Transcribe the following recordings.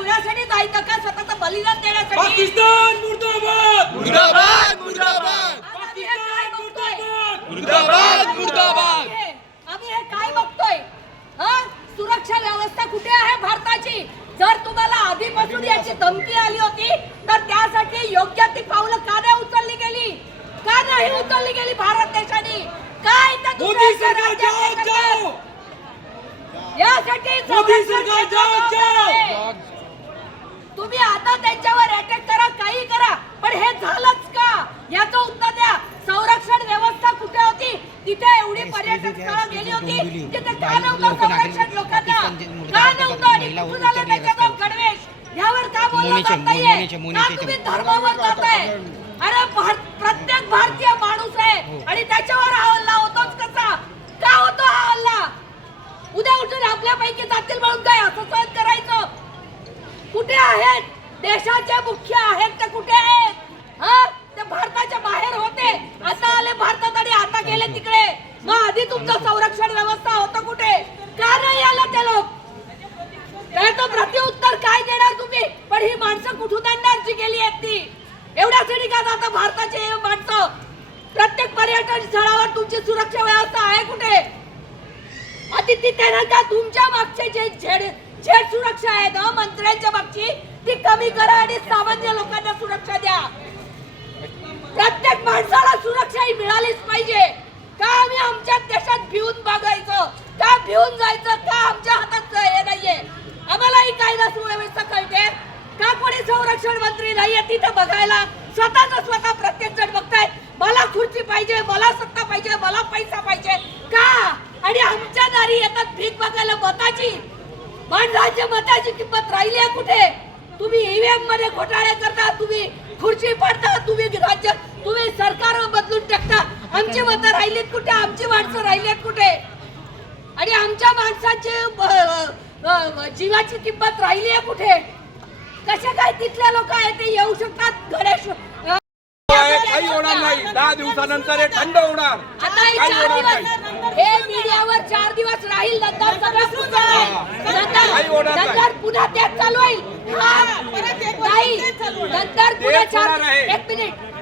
एवढ्यासाठी जायचं का स्वतःचं बलिदान देण्यासाठी? पाकिस्तान मुर्दाबाद मुर्दाबाद मुर्दाबाद आम्ही हे काय बघतोय? मुर्दाबाद मुर्दाबाद आम्ही हे काय बघतोय? सुरक्षा व्यवस्था कुठे आहे भारताची? जर तुम्हाला आधीपासून याची धमकी आली होती तर त्यासाठी योग्य ती पावलं का नाही उचलली गेली? का नाही उचलली गेली भारत देशाने? काय मोदी सरकार जाओ जाओ यासाठी मोदी सरकार जाओ जाओ तुम्ही आता त्यांच्यावर अटॅक करा, काही करा, पण हे झालंच का याचं उत्तर द्या. संरक्षण व्यवस्था कुठे होती? तिथे एवढी पर्यटक स्थळं गेली होती, तिथे का नव्हतं संरक्षण लोकांना? का नव्हतं? आणि कुठून आलं त्याचा गणवेश? यावर का बोललं जात नाहीये? का तुम्ही धर्मावर जाताय? अरे प्रत्येक भारतीय माणूस आहे आणि त्याच्यावर हा हल्ला होतोच कसा? का होतो हा हल्ला? उद्या उठून आपल्यापैकी जातील म्हणून काय असं सहन करायचं? कुठे आहेत देशाचे मुख्य आहेत ते? कुठे आहेत? ते भारताच्या बाहेर होते, आता आले भारतात आणि आता गेले तिकडे. मग आधी तुमचं संरक्षण व्यवस्था होतं कुठे? का नाही आलं ते लोक? काय तो प्रत्युत्तर काय देणार तुम्ही? पण ही माणसं कुठून आणणार जी गेली आहेत ती? एवढ्यासाठी का जाता भारताचे हे माणसं? प्रत्येक पर्यटन स्थळावर तुमची सुरक्षा व्यवस्था आहे कुठे? अतिथी त्यानंतर तुमच्या मागचे जे झेड सुरक्षा आहे ना मंत्र्यांच्या मागची, ती कमी करा आणि सामान्य लोकांना सुरक्षा द्या. प्रत्येक माणसाला सुरक्षा ही मिळालीच पाहिजे. का आम्ही आमच्या देशात भिवून बघायचं? का भिवून जायचं? का आमच्या हातात हे नाहीये? आम्हालाही कायदा सुव्यवस्था कळते का? कोणी संरक्षण मंत्री नाहीये तिथे बघायला? स्वतः प्रत्येक जण बघताय मला खुर्ची पाहिजे, मला सत्ता पाहिजे, मला पैसा पाहिजे का? आणि आमच्या दारी येतात भीक बघायला मताची. पण राज्य मताची किंमत राहिली आहे कुठे? तुम्ही ईव्हीएम मध्ये घोटाळे करता, तुम्ही खुर्ची पाडता, तुम्ही राज्य, तुम्ही सरकार बदलून टाकता. आमची मतं राहिलीत कुठे? आमची माणसं राहिलीत कुठे? आणि आमच्या माणसाची जीवाची किंमत राहिली आहे कुठे? कसे काय तिथले लोक आहेत ते येऊ शकतात? गणेश काही होणार नाही. 10 दिवसानंतर हे थंड होणार. आता हे 4 दिवस हे मीडियावर 4 दिवस राहील, नंतर सगळं नंतर पुन्हा तेच चालू होईल. नाही, नंतर पुन्हा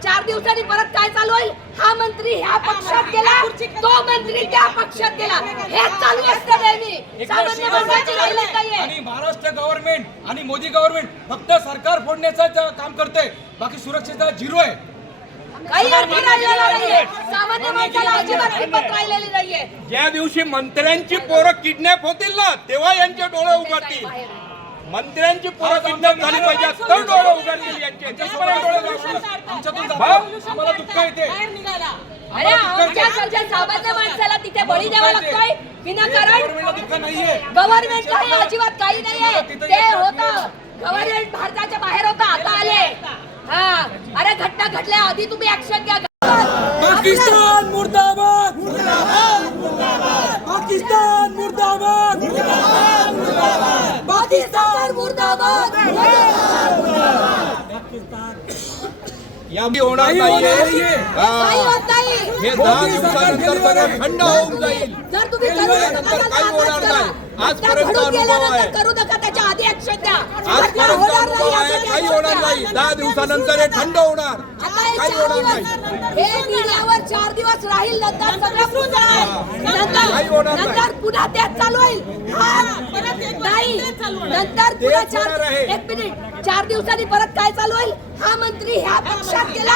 4 दिवसांनी परत काय चालू होईल? हा मंत्री ह्या पक्षात गेला, तो मंत्री त्या पक्षात गेला, हे चालू असतं नेहमी. सामान्य माणसाची राहिलं नाहीये. आणि महाराष्ट्र गव्हर्नमेंट आणि मोदी गव्हर्नमेंट फक्त सरकार फोडण्याचं काम करते, बाकी सुरक्षेचा झिरो आहे. काही अर्थ राहिलेला नाहीये. सामान्य माणसाला अजिबात किंमत राहिलेली नाहीये. ज्या दिवशी मंत्र्यांची पोरं किडनॅप होतील ना तेव्हा यांचे डोळे उघडतील. मंत्र्यांची पोरं किडनॅप झाली पाहिजे तर डोळे उघडतील यांचे. आमच्यातून जातो, आम्हाला दुःख येते. अरे आमच्या सामान्य माणसाला तिथे बळी द्यावा लागतोय विनाकारण. दुःख नाहीये. गव्हर्नमेंटला अजिबात काही नाहीये. ते होतं गव्हर्नमेंट भारताच्या बाहेर होतं, आता आले. अरे घटना घडल्या आधी तुम्ही ऍक्शन घ्या. पाकिस्तान मुर्दाबाद मुर्दाबाद मुर्दाबाद पाकिस्तान मुर्दाबाद मुर्दाबाद मुर्दाबाद पाकिस्तान मुर्दाबाद. यामुळे होणार नाहीये. काही होत नाही. हे 10 दिवसानंतर सगळं थंड होऊन जाईल. जर तुम्ही करू नंतर काही होणार नाही. आजपर्यंत अनुभव आहे. करू नका, त्याच्या आधी ऍक्शन द्या. आजपर्यंत अनुभव आहे. काही होणार नाही. 10 दिवसानंतर हे थंड होणार. काही होणार नाही. हे मीडियावर 4 दिवस राहील, नंतर सगळं सुरू काही होणार नाही. नंतर पुन्हा तेच चालू होईल. नाही, नंतर पुन्हा 4 दिवसांनी परत काय चालू होईल? हा मंत्री ह्या पक्षात गेला,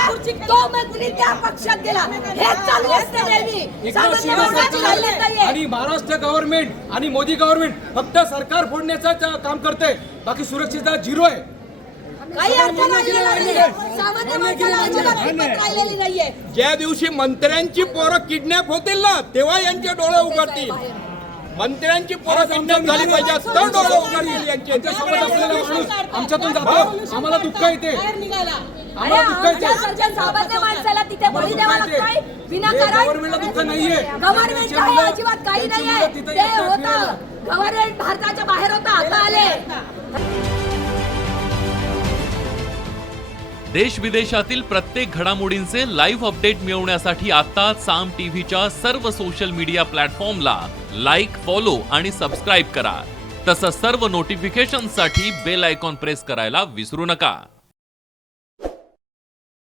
तो मंत्री त्या पक्षात गेला, हे चालू असतं नेहमी. सामान्य माणसाची राहिलेच नाहीये. आणि महाराष्ट्र गव्हर्नमेंट आणि मोदी गव्हर्नमेंट फक्त सरकार फोडण्याचं काम करते, बाकी सुरक्षेचा झिरो आहे. काही अर्थ राहिलेला नाहीये. सामान्य माणसाला अजिबात किंमत राहिलेली नाहीये. ज्या दिवशी मंत्र्यांची पोरं किडनॅप होतील ना तेव्हा यांचे डोळे उघडतील. मंत्र्यांची पोरं किडनॅप झाली पाहिजे तर डोळे उघडतील यांचे. आमच्यातून जातो, आम्हाला दुःख येते. सामान्य माणसाला तिथे बळी द्यावा लागतोय विनाकारण. गव्हर्नमेंटला दुःख नाहीये. गव्हर्नमेंट अजिबात काही नाहीये. ते होतं गव्हर्नमेंट भारताच्या बाहेर होतं, आता आले. देश विदेशातील प्रत्येक घडामोडींचे लाईव्ह अपडेट मिळवण्यासाठी आता साम टीव्हीच्या सर्व सोशल मीडिया प्लॅटफॉर्मला लाईक, फॉलो आणि सबस्क्राईब करा. तसंच सर्व नोटिफिकेशनसाठी बेल आयकॉन प्रेस करायला विसरू नका.